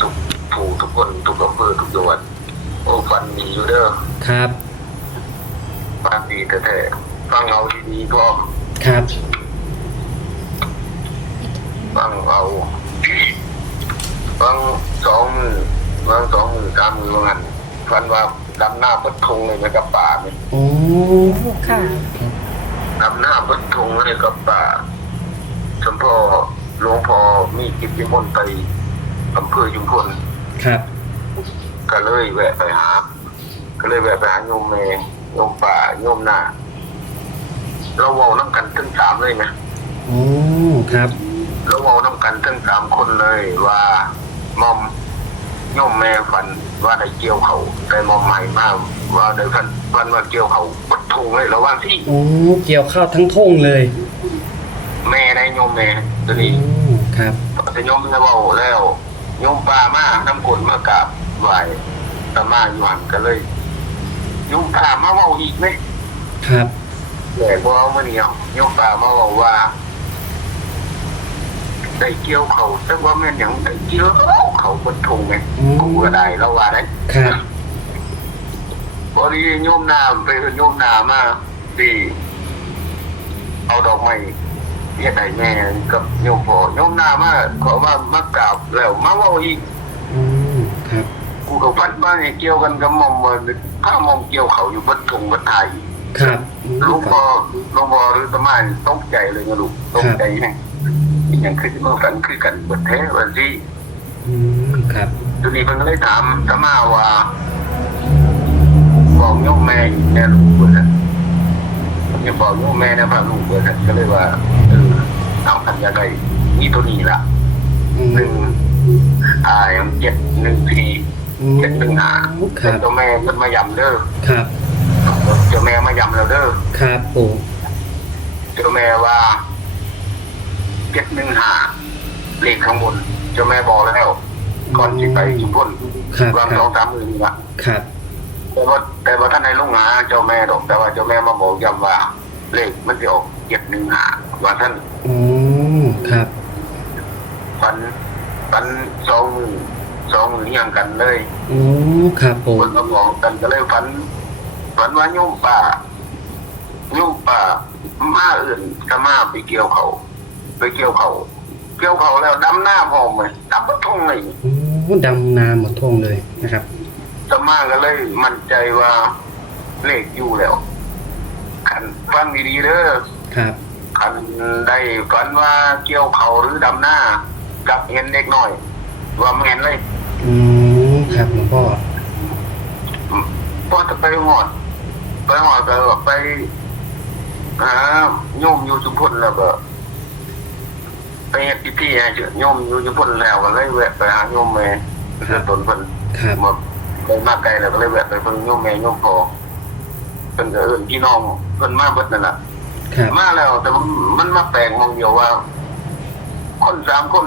ทุกผู้ทุกคนทุกอำเภอทุกจังหวัดโอ้ฟันดีอยู่เด้อครับ ฟันดีแท้ๆฟังเอาดีๆพร้อมครับ ฟังเอาฟังสองมือฟังสองมือสามมือว่างั้นฟันว่าดำหน้าเปิดทงเลยนะกับป่าเนี่ยโอ้ค่ะดำหน้าเปิดทงเลยกับป่าสมพ่อหลวงพ่อมีกิจนิมนต์ไป อำเภอชุมพลครับ ก็เลยแวะไปหา ก็เลยแวะไปหาโยมเมย์โยมป่าโยมหน้าเราเว้าน้ำกันทั้งสามเลยนะโอ้ครับ เราเว้าน้ำกันทั้งสามคนเลยว่ามอมโยมแม่ฝันว่าได้เกี่ยวเขาแต่มอมใหม่มากว่าได้ฝันฝันว่าเกี่ยวเขาปัดทงเลยระหว่างที่โอ้เกี่ยวข้าวทั้งทุ่งเลยแม่ได้โยมแม่ตัวโอ้นี้ครับ แต่โยมแม่เว้าแล้ว โยมป่ามาน้ำกลมากราบไหวตามาอยู่หันก็เลยโยมป่ามาเว้าอีกไหมครับแต่ว่าเอามื่อนี้เอาโยมป่ามาบอกว่าได้เกี่ยวเขาแต่ว่าแม่นหยังได้เกี่ยวเขาบนทงไงอืมกูก็ได้แล้วว่าได้ครับพอดีโยมนาไปเห็นโยมนามาดีเอาดอกไม้ เฮ็ดให้แม่กับโยมพ่อโยมนามาขอมามากราบแล้วมาเว่าอีกอืมครับกูก็พัดมาให้เกี่ยวกันกับหมอมว่าถ้ามอมเกี่ยวเขาอยู่บนทงบนไทยครับอืมหลูกพ่อหลวงพ่อหรือตะมานตกใจเลยนะลูกตกใจแฮงยังคือเมื่อฝันคือกันบนแท้วันที่อืมครับทีนี้เพิ่นก็เลยถามตะมาว่าบอกโยมแม่อีกแน่ลูกเพิ่นน่ะยังบอกโยมแม่นะพระลูกเพิ่นน่ะก็เลยว่าเออ เอาทันยาได้มีตัวนี้ล่ะอืหนึ่งมอ่าอย่างเจ็ดหนึ่งสี่อืมเจ็ดหนึ่งห้าคเป็รันบเจ้าแม่เพิ่นมายำเด้อครับเจ้าแม่มายำแล้วเด้อครับปู่เจ้าแม่ว่าเจ็ดหนึ่งห้าเลขข้างบนเจ้าแม่บอกแล้วก่อนที่ไปชุมพลครับวางคสรัอบงสามหมื่นนี่ละครับแต่ว่าแต่ว่าท่านในลุงหาเจ้าแม่ดอกแต่ว่าเจ้าแม่มาบอกย้ำว่า เลขมันจะออกเจ็ดหนึ่งหาว่าท่านโอ้ ครับฟันฟันสองมือสองมือยังกันเลยโอ้ครับปู่คนมาบอกกันก็เลยฟันฟันว่าโยมป่าโยมป่ามาอื่นก็มาไปเกี่ยวเขาไปเกี่ยวเขาเกี่ยวเขาแล้วดำหน้าพร้อมเลยดำบะทุ่งเลย โอ้ดำนาหมดทุ่งเลยนะครับตมาก็เลยมั่นใจว่าเลขอยู่แล้วขันฟังดีๆเด้อครับ ขันได้ฝันว่าเกี่ยวเขาหรือดำหน้ากับเห็นเด็กน้อย ว่าไม่เห็นเลย อืมครับหลวงพ่อพอจะไปหอดไปหอดก็ไปหาโยมอยู่ชุมพลแล้วก็ไปเฮ็ดพิธีให้เจอโยมอยู่ชุมพลแล้วก็เลยแวะไปหาโยมแม่เพื่อตนเพิ่นครับมาไปมาไกลแล้วก็เลยแวะไปเพิ่งโยมแม่โยมพ่อเพิ่นก็เอิ้นพี่น้องเพิ่นมาเบิดนั่นล่ะ ครับ มาแล้วแต่มันมันมาแปลกมองเดียวว่า คนสามคน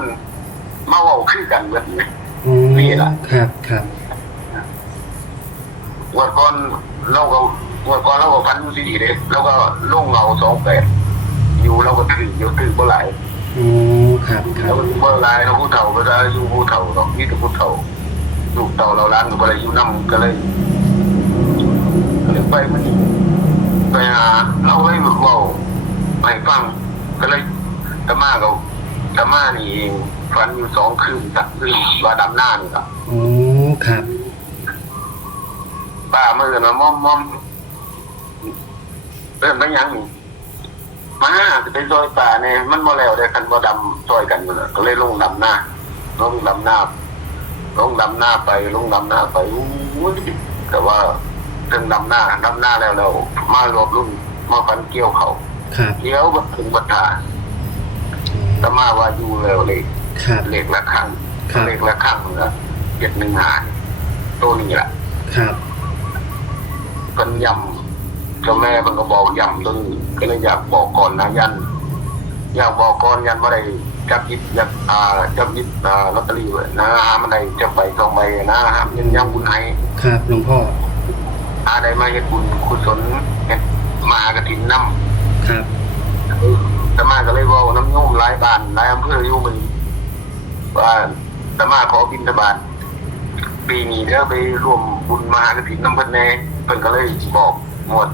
มาเว้าคือกันเบิดนี่อืมนี่ล่ะ ครับครับวันก่อนเราก็วันก่อนเราก็ฟันอยู่ที่ดีเลยเราก็ลงเงาสองแปดอยู่เราก็ถืออยู่ถือบ่หลายโอ้ครับครัเราบบ่หลายเราผู้เฒ่าก็ได้อยู่ผู้เฒ่าเนาะมีแต่ผู้เฒ่าลูกเฒ่าเราล้านก็บ่ได้อยู่นํก็เลยก็เลยไปมัน ไปหาเราเลยเว้าไปฟังก็เลยตะมาก็ตะมานี่เองฟันอยู่สองคืนตักคืนว่าดำหน้านี่ล่ะโอ้ครับป้ามื่อนะม่อมม่อมเริ่มไปยังนี่มาจะเป็นซอยป่าเนี่ยมันบ่แล้วได้คันบ่ดำซอยกันมันน่ะก็เลยลงดำหน้าลงดำหน้าลงดำหน้าไปลงดำหน้าไปอู้ยแต่ว่า เรื่องดำหน้าดำหน้าแล้วแล้วมารวบรุ่นมาฟันเกี่ยวเขาครับเกี่ยวบัดถึงบัดทาแต่มาว่าอยู่แล้วเลยครับเลขละครั้งครับเลขละครั้งนะเจ็ดหนึ่งหาตัวนี้แหละครับเพิ่นยำเจ้าแม่เพิ่นก็บอกยำเลยก็เลยอยากบอกก่อนนะยัน อยากบอกก่อนยันว่าได้จับยิบอยากอ่าจับยิบอ่าลอตเตอรี่ไว้นะหามันได้จะไปสองใบนะฮะยังยังบุญให้ครับหลวงพ่อ หาได้มาเฮ็ดบุญกุศลเฮ็ดมากฐินนำครับแต่มาก็เลยเว้าน้ำโยมหลายบ้านหลายอำเภออยู่มึงว่าตตมาขอบินทบาทปีนี้เด้อไปร่วมบุญมหากฐินน้ำเพันแน่เพิ่นก็เลยบอกหมด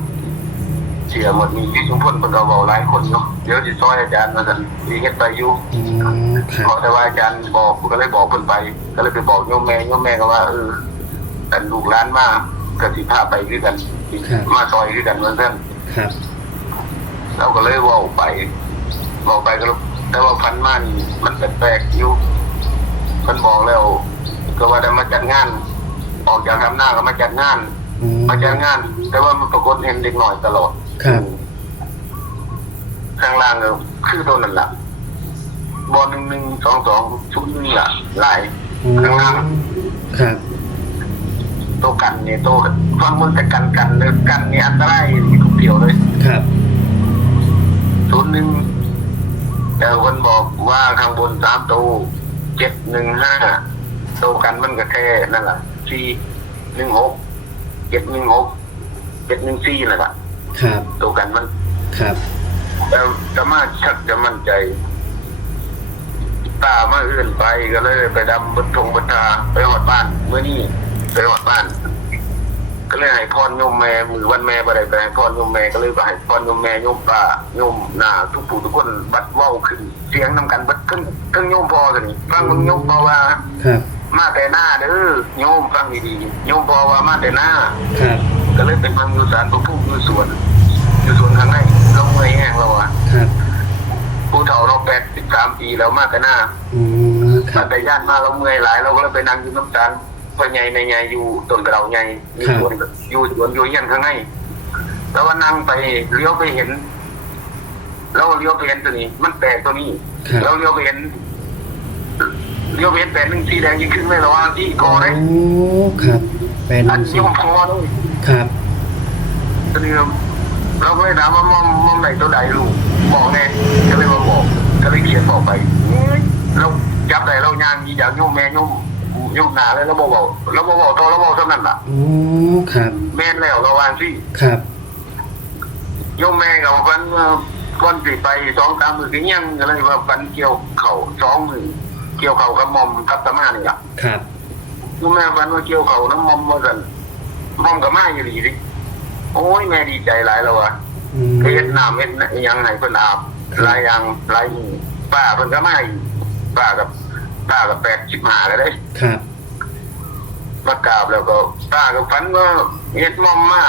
เสียหมดมีที่ชุมพลเพิ่นก็บอกหลายคนเนาะเดี๋ยวสิซอยอาจารย์มาสั่นมีเฮ็ดไปอยู่ อืมครับขอแต่ว่าอาจารย์บอกก็เลยบอกเพิ่นไป ก็เลยไปบอกโยมแม่โยมแม่ก็ว่าเออแต่ลูกหลานมา ก็สิพาไปคือกันมาซอยคือกันเหมือนกันครับเราก็เลยเว่าไปเว่าไปก็แต่ว่าพันมานี่มันแปลกๆอยู่มันบอกแล้ว ก็ว่าได้มาจัดงานออกจากทำหน้าก็มาจัดงาน อืมมาจัดงาน แต่ว่ามันปรากฏเห็นเด็กหน่อยตลอดครับข้างล่างก็คือตัวนั่นแหละบอลหนึ่งหนึ่งสองสองชุดนี่แหละหลาย อืมครับ ตัวกันเนี่ยตัวฟังมันแต่กันกันเลยกันเนี่ยอันตรายทุกเดียวเลยครับศูนย์หนึ่งแต่คนบอกว่าข้างบนสามตัวเจ็ดหนึ่งห้าตัวกันมันก็แค่นั่นแหละสี่หนึ่งหกเจ็ดหนึ่งหกเจ็ดหนึ่งสี่นั่นแหละครับตัวกันมัน ครับแต่จะมาชักจะมั่นใจตามาเอื่นไปก็เลย ไปดำบนทงบนทาไปหอดบ้านเมื่อนี้ ไปหอดบ้าน ก็เลยให้พรโยมแม่มือวันแม่บ่ได้ไปให้พรโยมแม่ก็เลยไปให้พรโยมแม่โยมป้าโยมหน้าทุกผู้ทุกคนบัดเว้าขึ้น เสียงนำกันบัดเครื่องเครื่องโยมพอกันนี่ฟังมึงโยมพอว่า ครับ มาแต่หน้าเด้อโยมฟังดีๆโยมพอว่ามาแต่หน้าครับ ก็เลยเป็นพังอยู่สารผู้ผู้อยู่สวนอยู่สวนข้างในเราเมื่อยแห้งเราอะครับผู้เฒ่าเราแปดสิบสามปีแล้วมาแต่หน้าอืมครัมาบแต่ย่านมาเราเมื่อยหลายเราก็เลยไปนั่งอยู่น้ำตาล พ่อใหญ่ในใหญ่อยู่ต้นกระเราใหญ่อยู่สวนอยู่สวนอยู่เยันข้างในแล้วว่านั่งไปเลี้ยวไปเห็น แล้วเลี้ยวไปเห็นตัวนี้ มันแปลกตัวนี้ครับแล้วเลี้ยวไปเห็นเลี้ยวไปเห็นแปลกหนึ่งสีแดงยิ่งขึ้นไม่ระวังที่คอเลยโอ้ครับแปดหอันนึ่งนี้สี่มันคอเลยครับตัวนี้เราก็เลยถามว่ามอมมอมไหนตัวใดลูกบอกไงก็เลยมาบอกก็เลยเขียนบอกไปเฮ้ยเราจับได้เราย่างยีอยากโยมแม่โยมโยมหนาเลยเราบอกบอกเราบอกบอกตัวเราบอกเท่านั้นล่ะโอ้ครับแม่นแล้วเราวางที่ครับโยมแม่กับฟันเมื่อก้อนสิไปสองสามมือก็ยังก็เลยว่าฟันเกี่ยวเข่าสองมือเกี่ยวเข่ากับมอมกับตะมานี่ล่ะครับโยมแม่ฟันว่าเกี่ยวเข่าน้ำมอมว่ากันมอมกับมาอยู่ดีดิโอ้ยแม่ดีใจหลายแล้วว่ะอืมเฮ็ดน้ำเฮ็ดอิหยังให้เพิ่นอาบหลายอย่างหลายมือป้าเพิ่นก็มาอีกป้ากับ ป้ากับแปดสิบห้าแล้วเด้ครับ มากราบแล้วก็ป้าก็ฝันว่าเฮ็ดมอมมา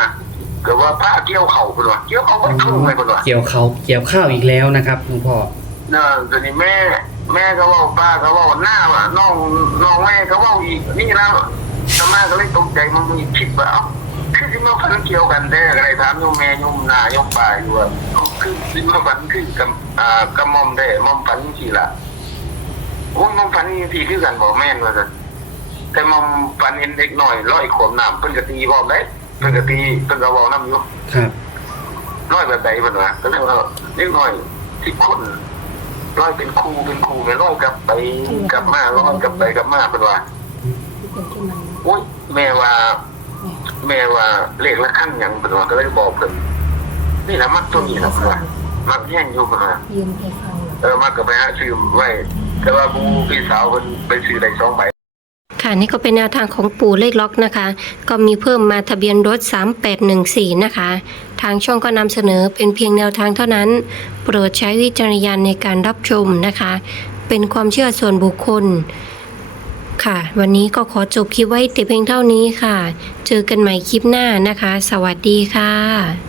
ก็ว่าป้าเกี่ยวเข่าเพิ่นว่าเกี่ยวเข่าบ่ทุ่งเลยเพิ่นว่าเกี่ยวเขาเกี่ยวข้าวอีกแล้วนะครับหลวงพ่อเน่ะตอนนี้แม่ แม่ก็เว้าป้าก็เว้าหน้าว่าน้องน้องแม่ก็เว้าอีกนี่แล้วตมาก็เลยตกใจมันมีคิดว่าเอ้าคือสิมาฝันเกี่ยวกันแท้ก็เลยถามโยมแม่โยมหน้าโยมป้าอยู่ว่าคือสิมาฝันคือกับอ่ากับมอมได้มอมฝันจังซี่ล่ะ โอ้ยมองฝันทีคือกันบอกแม่นว่าซั่นแต่มองฝันเห็นเด็กหน่อยร้อยขวบน้ำเพิ่นก็ตีบอกได้เพิ่นก็ตีเพิ่นก็บอกน้ำอยู่ครับร้อยแบบใดเพิ่นว่าก็เลยว่าเด็กหน่อยที่คนร้อยเป็นครูเป็นครูแม่ร้อยกลับไปกลับมาร้อยกลับไปกลับมาเพิ่นว่าโอ้ยแม่ว่า แม่ว่าเลขละขั้นหยังเพิ่นว่าก็เลยบอกเพิ่นนี่ละมักตัวนี้นะเพิ่นว่ามักแย่งอยู่เพิ่นว่ายืนไปฟังเหรอเออมักก็ไปหาซื้อไว้ แต่ว่าผู้พี่สาวเพิ่นไปซื้อได้สองใบค่ะนี่ก็เป็นแนวทางของปู่เลขล็อกนะคะ ก็มีเพิ่มมาทะเบียนรถ 3814 นะคะ ทางช่องก็นำเสนอเป็นเพียงแนวทางเท่านั้น โปรดใช้วิจารณญาณในการรับชมนะคะ เป็นความเชื่อส่วนบุคคล ค่ะ วันนี้ก็ขอจบคลิปไว้แต่เพียงเท่านี้ค่ะ เจอกันใหม่คลิปหน้านะคะ สวัสดีค่ะ